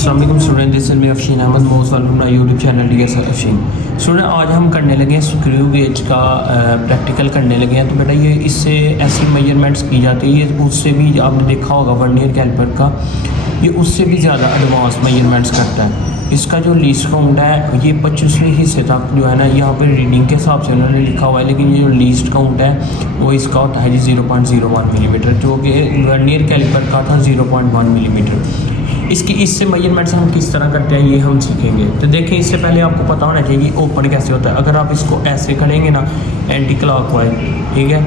अस्सलाम student, this is Afsheen Ahmad most welcome YouTube channel D S Afsheen. Student, आज हम करने लगे हैं स्क्रू गेज का प्रैक्टिकल करने लगे हैं। तो बेटा ये इससे ऐसी मेजरमेंट्स की जाती है, ये उससे भी आपने देखा होगा वर्नियर कैलिपर का, ये उससे भी ज़्यादा एडवांस मेजरमेंट्स करता है। इसका जो लीस्ट काउंट है ये 25वें हिस्से तक जो है ना, यहाँ पे रीडिंग के हिसाब से उन्होंने लिखा हुआ है, लेकिन ये जो लीस्ट काउंट है वो इसका होता है जी 0.01 मिलीमीटर, जो कि वर्नियर कैलिपर का था 0.1 मिलीमीटर। इससे मेजरमेंट्स हम किस तरह करते हैं ये हम सीखेंगे। तो देखिए, इससे पहले आपको पता होना चाहिए ओपन कैसे होता है। अगर आप इसको ऐसे करेंगे ना एंटी क्लॉकवाइज, ठीक है,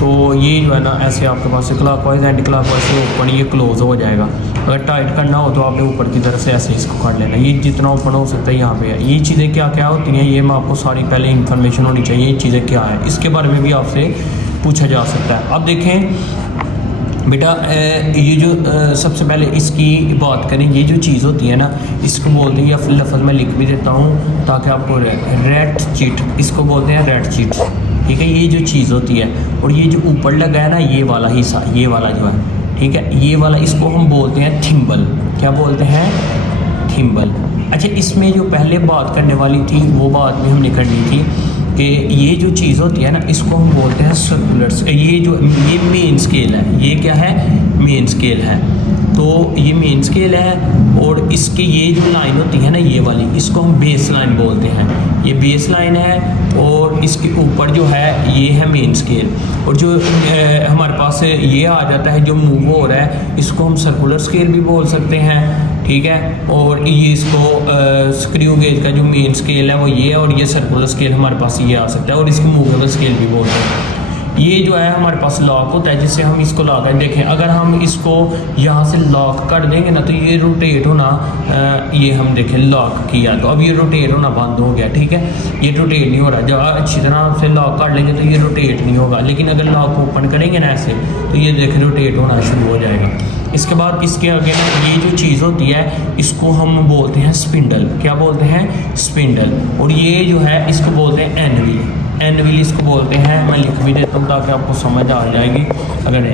तो ये जो है ना ऐसे आपके पास से क्लॉकवाइज एंटी क्लॉकवाइज से ओपन ये क्लोज हो जाएगा। अगर टाइट करना हो तो आपने ऊपर की तरफ से ऐसे इसको कर लेना। ये जितना ओपन हो सकता है यहाँ पे है। ये चीज़ें क्या क्या होती हैं ये मैं आपको सारी पहले इन्फॉर्मेशन होनी चाहिए, ये चीज़ें क्या है इसके बारे में भी आपसे पूछा जा सकता है। अब देखें बेटा, ये जो सबसे पहले इसकी बात करें, ये जो चीज़ होती है ना इसको बोलते हैं, या फिर लफ्ज़ में लिख भी देता हूँ ताकि आपको रेड चीट, इसको बोलते हैं रेड चीट, ठीक है। ये जो चीज़ होती है और ये जो ऊपर लगा है ना ये वाला हिस्सा, ये वाला जो है, ठीक है, ये वाला इसको हम बोलते हैं थिम्बल। क्या बोलते हैं? थिम्बल। अच्छा, इसमें जो पहले बात करने वाली थी वो बात भी हमने करनी थी कि ये जो चीज़ होती है ना इसको हम बोलते हैं सर्कुलर। ये मेन स्केल है। ये क्या है? मेन स्केल है। तो ये मेन स्केल है और इसकी ये जो लाइन होती है ना ये वाली, इसको हम बेस लाइन बोलते हैं। ये बेस लाइन है और इसके ऊपर जो है ये है मेन स्केल। और जो हमारे पास ये आ जाता है जो मूव हो रहा है, इसको हम सर्कुलर स्केल भी बोल सकते हैं, ठीक है। और ये इसको स्क्रू गेज का जो मेन स्केल है वो ये है, और ये सर्कुलर स्केल हमारे पास ये आ सकता है, और इसको मूवेबल स्केल भी बोलते हैं। ये जो है हमारे पास लॉक होता है जिससे हम इसको लॉक कर देखें। अगर हम इसको यहाँ से लॉक कर देंगे ना तो ये रोटेट होना, ये हम देखें लॉक किया तो अब ये रोटेट होना बंद हो गया, ठीक है। ये रोटेट नहीं हो रहा। जब अच्छी तरह से लॉक कर लेंगे तो ये रोटेट नहीं होगा, लेकिन अगर लॉक ओपन करेंगे ना ऐसे तो ये देखें रोटेट होना शुरू हो जाएगा। इसके बाद इसके आगे ना ये जो चीज़ होती है इसको हम बोलते हैं स्पिंडल। क्या बोलते हैं? स्पिंडल। और ये जो है इसको बोलते हैं एनविल। एनविल इसको बोलते हैं। मैं लिख भी देता हूँ ताकि आपको समझ आ जाएगी। अगर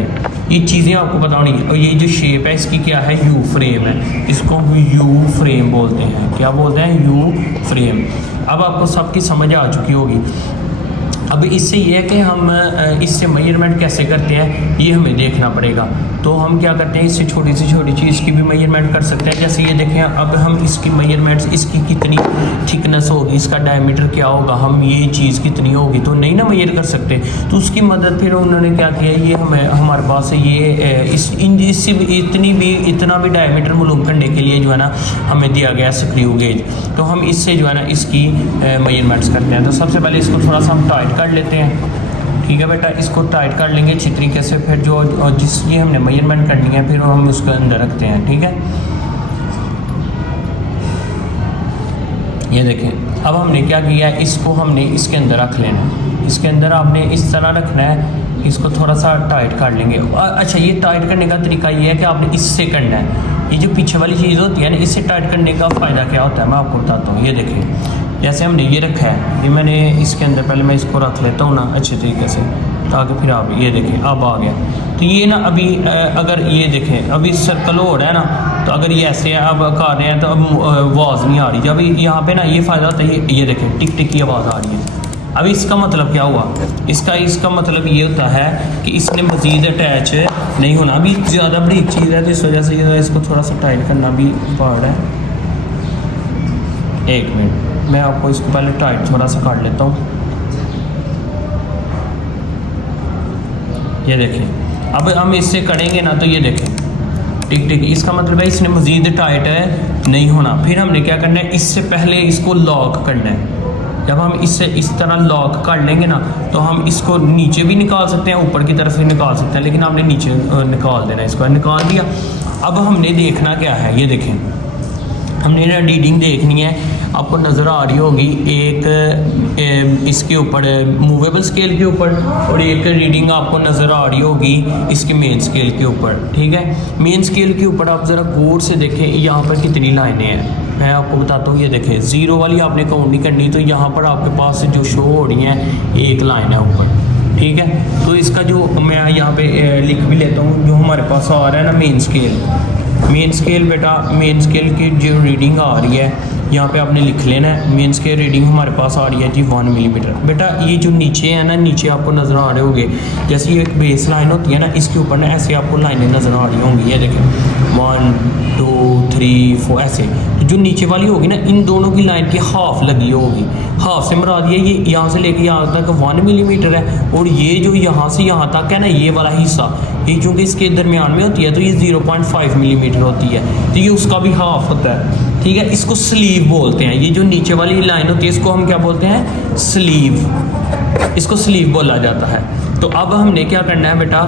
ये चीज़ें आपको पता होनी। और ये जो शेप है इसकी क्या है? यू फ्रेम है। इसको हम यू फ्रेम बोलते हैं। क्या बोलते हैं? You frame. अब आपको सबकी समझ आ चुकी होगी। अब इससे ये है कि हम इससे मेजरमेंट कैसे करते हैं ये हमें देखना पड़ेगा। तो हम क्या करते हैं, इससे छोटी से छोटी चीज़ की भी मेजरमेंट कर सकते हैं। जैसे ये देखें, अब हम इसकी मेजरमेंट्स, इसकी कितनी थिकनेस होगी, इसका डायमीटर क्या होगा, हम ये चीज़ कितनी होगी तो नहीं ना मेजर कर सकते। तो उसकी मदद फिर उन्होंने क्या किया, ये हमारे पास ये इतना भी डायमीटर मालूम करने के लिए जो है ना हमें दिया गया स्क्रू गेज। तो हम इससे जो है ना इसकी मेजरमेंट्स करते हैं। तो सबसे पहले इसको थोड़ा सा हम टाइट कर लेते हैं, ठीक है बेटा। इसको टाइट कर लेंगे अच्छी तरीके से। फिर जो जिसकी हमने मेजरमेंट करनी है फिर हम उसके अंदर रखते हैं, ठीक है। ये देखें, अब हमने क्या किया है, इसको हमने इसके अंदर रख लेना। इसके अंदर आपने इस तरह रखना है, इसको थोड़ा सा टाइट कर लेंगे। अच्छा, ये टाइट करने का तरीका ये है कि आपने इससे करना है। ये जो पीछे वाली चीज़ होती है ना, इससे टाइट करने का फ़ायदा क्या होता है मैं आपको बताता हूँ। ये देखें, जैसे हमने ये रखा है, ये मैंने इसके अंदर पहले मैं इसको रख लेता हूँ ना अच्छे तरीके से, ताकि फिर आप ये देखें अब आ गया। तो ये ना अभी अगर ये देखें अभी सर्कल हो रहा है ना, तो अगर ये ऐसे अब कर रहे हैं तो अब आवाज़ नहीं आ रही। जब यहाँ पे ना ये फ़ायदा होता है, ये देखें टिक टिक की आवाज़ आ रही है। अब इसका मतलब क्या हुआ, इसका मतलब ये होता है कि इसने मज़ीद अटैच नहीं होना। अभी ज़्यादा बड़ी चीज़ है तो इस वजह से इसको थोड़ा सा टाइट करना भी पड़ रहा है। एक मिनट, मैं आपको इसको पहले टाइट थोड़ा सा काट लेता हूँ। ये देखें, अब हम इससे करेंगे ना तो ये देखें टिक टिक, इसका मतलब है इसने मज़ीद टाइट है नहीं होना। फिर हमने क्या करना है, इससे पहले इसको लॉक करना है। जब हम इससे इस तरह लॉक कर लेंगे ना तो हम इसको नीचे भी निकाल सकते हैं, ऊपर की तरफ भी निकाल सकते हैं, लेकिन हमने नीचे निकाल देना है। इसको निकाल दिया। अब हमने देखना क्या है, ये देखें, हमने ना रीडिंग देखनी है। आपको नज़र आ रही होगी एक इसके ऊपर मूवेबल स्केल के ऊपर, और एक रीडिंग आपको नज़र आ रही होगी इसके मेन स्केल के ऊपर, ठीक है। मेन स्केल के ऊपर आप ज़रा गौर से देखें यहाँ पर कितनी लाइनें हैं। मैं आपको बताता हूँ, ये देखें ज़ीरो वाली आपने काउंट नहीं करनी, तो यहाँ पर आपके पास जो शो हो रही हैं एक लाइन है ऊपर, ठीक है। तो इसका जो मैं यहाँ पे लिख भी लेता हूँ, जो हमारे पास आ रहा है ना मेन स्केल, मेन स्केल बेटा, मेन स्केल की जो रीडिंग आ रही है यहाँ पे आपने लिख लेना है। मेन स्केल रीडिंग हमारे पास आ रही है जी 1 मिलीमीटर। बेटा ये जो नीचे है ना, नीचे आपको नज़र आ रहे होंगे, जैसे ये एक बेस लाइन होती है ना, इसके ऊपर ना ऐसे आपको लाइनें नज़र आ रही होंगी। ये देखें 1 2 3 4 ऐसे। तो जो नीचे वाली होगी ना, इन दोनों की लाइन की हाफ लगी होगी। हाफ से मुराद ये यहाँ से लेके यहाँ तक 1 मिलीमीटर है, और ये जो यहाँ से यहाँ तक है ना, ये वाला हिस्सा, ये चूँकि इसके दरमियान में होती है तो ये 0.5 मिलीमीटर होती है, तो ये उसका भी हाफ होता है। ठीक है, इसको स्लीव बोलते हैं। ये जो नीचे वाली लाइन होती है इसको हम क्या बोलते हैं? स्लीव। इसको स्लीव बोला जाता है। तो अब हमने क्या करना है बेटा,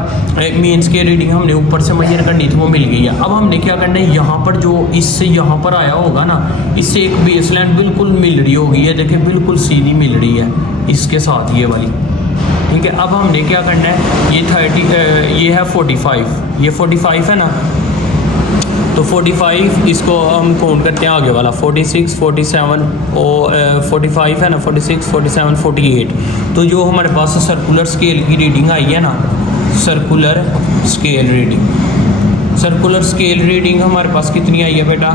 मेंस की रीडिंग हमने ऊपर से मेजर करनी थी, वो मिल गई है। अब हमने क्या करना है, यहाँ पर जो इससे यहाँ पर आया होगा ना, इससे एक बेस लाइन बिल्कुल मिल रही होगी। ये देखिए बिल्कुल सीधी मिल रही है इसके साथ, ये वाली। ठीक है, अब हमने क्या करना है, ये 30 ये है 45, ये 45 है ना, तो 45 इसको हम काउंट करते हैं आगे वाला, 46 47 और 45 है ना, 46 47 48। तो जो हमारे पास सर्कुलर स्केल की रीडिंग आई है ना, circular scale reading, circular scale reading हमारे पास कितनी आई है बेटा?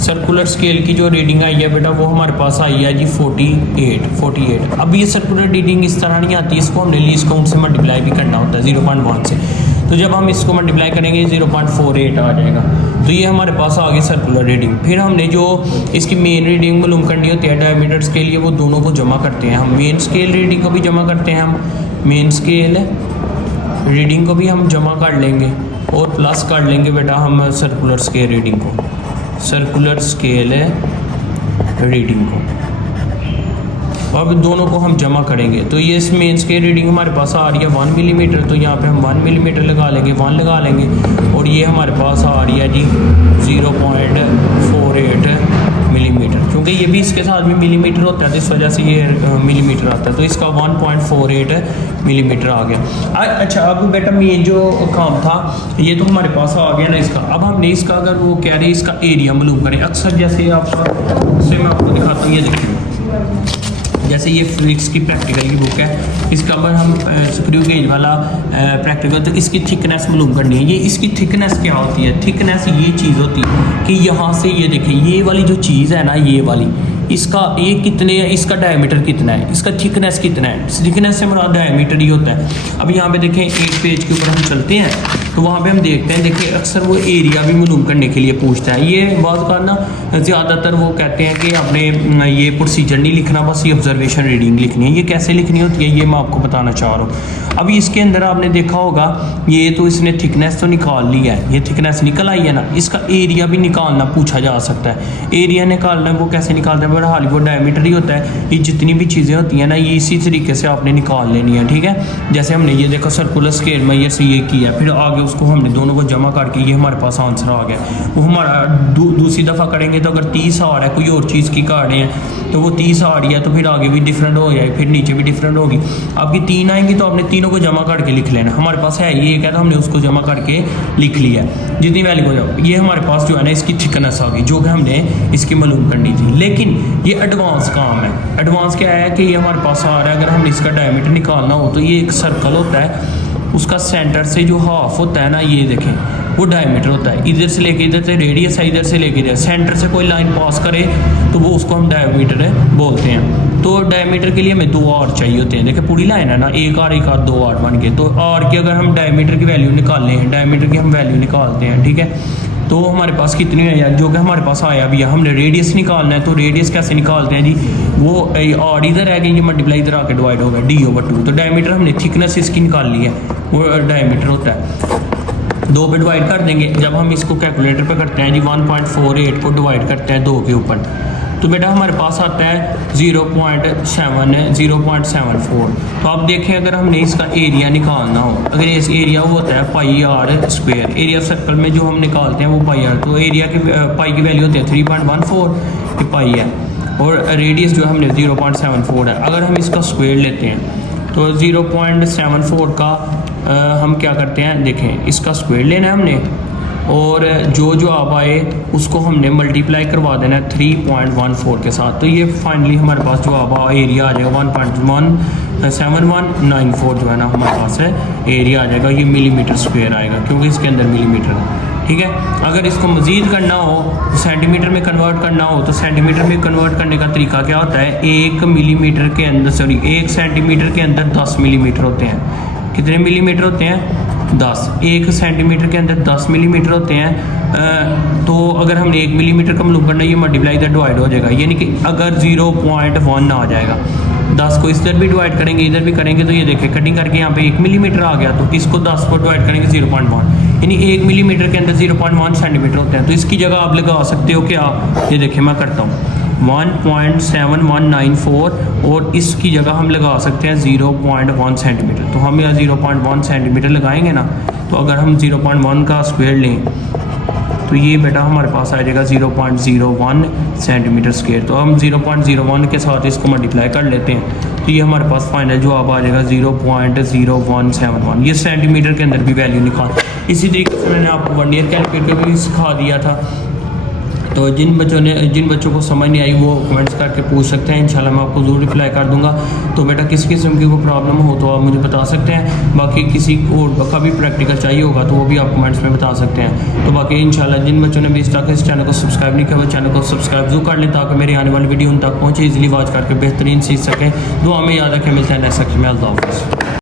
सर्कुलर स्केल की जो रीडिंग आई है बेटा, वो हमारे पास आई है जी 48। अब ये सर्कुलर रीडिंग इस तरह नहीं आती, इसको हमने लीस्ट काउंट से मल्टीप्लाई भी करना होता है 0.1 से। तो जब हम इसको मल्टीप्लाई करेंगे 0.48 आ जाएगा। तो ये हमारे पास आ गई सर्कुलर रीडिंग। फिर हमने जो इसकी मेन रीडिंग मालूम करनी होती है डायमीटर्स के लिए, वो दोनों को जमा करते हैं हम। मेन स्केल रीडिंग को भी जमा करते हैं हम, मेन स्केल रीडिंग को भी हम जमा कर लेंगे, और प्लस कर लेंगे बेटा हम सर्कुलर स्केल रीडिंग को, सर्कुलर स्केल रीडिंग को। अब दोनों को हम जमा करेंगे। तो ये इस मेन स्केल रीडिंग हमारे पास आ रही है 1 मिलीमीटर, तो यहाँ पे हम 1 मिलीमीटर लगा लेंगे, 1 लगा लेंगे। और ये हमारे पास आ रही है जी 0.48 मिलीमीटर, क्योंकि ये भी इसके साथ भी मिलीमीटर होता है, तो इस वजह से ये मिलीमीटर आता है। तो इसका 1.48 मिलीमीटर आ गया। अच्छा, अब बेटा मेन जो काम था ये तो हमारे पास आ गया ना इसका। अब हमने इसका, अगर वो कह रहे हैं इसका एरिया मालूम करें, अक्सर जैसे आपका से मैं आपको दिखाता हूँ, ये देखिए जैसे ये फिजिक्स की प्रैक्टिकल की बुक है, इसका पर हम स्क्रू गेज वाला प्रैक्टिकल, तो इसकी थिकनेस मालूम करनी है। ये इसकी थिकनेस क्या होती है? थिकनेस ये चीज़ होती है कि यहाँ से ये देखिए, ये वाली जो चीज़ है ना, ये वाली, इसका ये कितने है, इसका डायमीटर कितना है, इसका थिकनेस कितना है। थिकनेस से मुराद डायमीटर ही होता है। अब यहाँ पे देखें, एक पेज के ऊपर हम चलते हैं तो वहाँ पे हम देखते हैं, देखिए अक्सर वो एरिया भी मालूम करने के लिए पूछता है। ये बात करना ज़्यादातर वो कहते हैं कि आपने ये प्रोसीजर नहीं लिखना, बस ये ऑब्जर्वेशन रीडिंग लिखनी है। ये कैसे लिखनी होती है ये मैं आपको बताना चाह रहा हूँ। अभी इसके अंदर आपने देखा होगा, ये तो इसने थिकनेस तो निकाल ली है, ये थिकनेस निकल आई है ना, इसका एरिया भी निकालना पूछा जा सकता है। एरिया निकालना वो कैसे निकालते हैं? बहरहाल वो डायमीटर ही होता है। ये जितनी भी चीज़ें होती हैं ना, ये इसी तरीके से आपने निकाल लेनी है। ठीक है, जैसे हमने ये देखो सर्कुलर स्केल में ये से ये किया, फिर आगे उसको हमने दोनों को जमा करके ये हमारे पास आंसर आ गया। वो हमारा दूसरी दफ़ा करेंगे तो अगर 30 आ रहा है, कोई और चीज़ की काट रहे हैं तो वो 30 आ रही है, तो फिर आगे भी डिफरेंट हो जाए, फिर नीचे भी डिफरेंट होगी। आपकी 3 आएंगी तो आपने तीनों को जमा करके लिख लेना। हमारे पास है ये एक है, तो हमने उसको जमा करके लिख लिया जितनी वैल्यू हो जाए। ये हमारे पास जो है ना, इसकी थिकनेस आ गई, जो कि हमने इसकी मालूम करनी थी। लेकिन ये एडवांस काम है। एडवांस क्या है कि ये हमारे पास आ रहा है, अगर हमने इसका डायमीटर निकालना हो तो ये एक सर्कल होता है, उसका सेंटर से जो हाफ होता है ना, ये देखें वो डायमीटर होता है। इधर से लेके इधर से रेडियस है, इधर से लेके इधर, सेंटर से कोई लाइन पास करे तो वो उसको हम डायमीटर बोलते हैं। तो डायमीटर के लिए हमें 2 आर चाहिए होते हैं। देखिए पूरी लाइन है ना, एक आर 2 आर बन के, तो आर की अगर हम डायमीटर की वैल्यू निकालने हैं, डायमीटर की हम वैल्यू निकालते हैं। ठीक है, तो हमारे पास कितनी है यार, जो कि हमारे पास आया भी है। हमने रेडियस निकालना है, तो रेडियस कैसे निकालते हैं जी? वो आर इधर है कि ये मल्टीप्लाई इधर आके डिवाइड होगा, d/2। तो डायमीटर हमने थिकनेस इसकी निकाल ली है, वो डायमीटर होता है। 2 पे डिवाइड कर देंगे। जब हम इसको कैलकुलेटर पे करते हैं जी, 1.48 को डिवाइड करते हैं 2 के ऊपर, तो बेटा हमारे पास आता है 0.74। तो आप देखें, अगर हमने इसका एरिया निकालना हो, अगर इस एरिया वो होता है πr², एरिया सर्कल में जो हम निकालते हैं वो πr, तो एरिया की पाई की वैल्यू होती है 3.14, ये पाई है, और रेडियस जो हमने 0.74 है। अगर हम इसका स्क्वायर लेते हैं तो 0.74 का हम क्या करते हैं, देखें इसका स्क्वायर लेना है हमने, और जो जो आप आए उसको हमने मल्टीप्लाई करवा देना है 3.14 के साथ। तो ये फाइनली हमारे पास जो आप एरिया आ जाएगा 7194 जो है ना हमारे पास है एरिया आ जाएगा, ये मिलीमीटर स्क्वायर आएगा क्योंकि इसके अंदर मिलीमीटर है। ठीक है, अगर इसको मज़ीद करना हो सेंटीमीटर में कन्वर्ट करना हो तो सेंटीमीटर में कन्वर्ट करने का तरीका क्या होता है, 1 मिलीमीटर के अंदर 1 सेंटीमीटर के अंदर 10 मिलीमीटर होते हैं। कितने मिलीमीटर होते हैं? 10। 1 सेंटीमीटर के अंदर 10 मिलीमीटर होते हैं। तो अगर हमने 1 मिलीमीटर का मालूम करना है, ये मल्टीप्लाई इधर डिवाइड हो जाएगा, यानी कि अगर 0.1 आ जाएगा, 10 को इधर भी डिवाइड करेंगे इधर भी करेंगे तो ये देखें कटिंग करके यहाँ पे 1 मिलीमीटर आ गया, तो इसको 10 को डिवाइड करेंगे 0.1, यानी 1 मिलीमीटर के अंदर 0.1 सेंटीमीटर होते हैं। तो इसकी जगह आप लगा सकते हो क्या, ये देखिए मैं करता हूँ 1.7194 और इसकी जगह हम लगा सकते हैं 0.1 सेंटीमीटर। तो हम यहाँ 0.1 सेंटीमीटर लगाएंगे ना, तो अगर हम 0.1 का स्क्वायर लें तो ये बेटा हमारे पास आ जाएगा 0.01 सेंटीमीटर स्क्वायर। तो हम 0.01 के साथ इसको मल्टीप्लाई कर लेते हैं, तो ये हमारे पास फाइनल जवाब आ जाएगा 0.0171। ये सेंटीमीटर के अंदर भी वैल्यू निकाल। इसी तरीके से मैंने आपको वर्नियर कैलकुलेटर भी सिखा दिया था। तो जिन बच्चों को समझ नहीं आई वो कमेंट्स करके पूछ सकते हैं, इंशाल्लाह मैं आपको ज़रूर रिप्लाई कर दूंगा। तो बेटा किस किस्म की कोई प्रॉब्लम हो तो आप मुझे बता सकते हैं, बाकी किसी को का भी प्रैक्टिकल चाहिए होगा तो वो भी आप कमेंट्स में बता सकते हैं। तो बाकी इंशाल्लाह जिन बच्चों ने भी इस तक इस चैनल को सब्सक्राइब नहीं किया वो चैनल को सब्सक्राइब जरूर कर लें ताकि मेरी आने वाली वीडियो उन तक पहुँचे, ईजिली वॉच करके बेहतरीन सीख सकें। दुआ में याद रखें, मिलते हैं नेक्स्ट सेक्शन में। अल्लाह हाफ़िज़।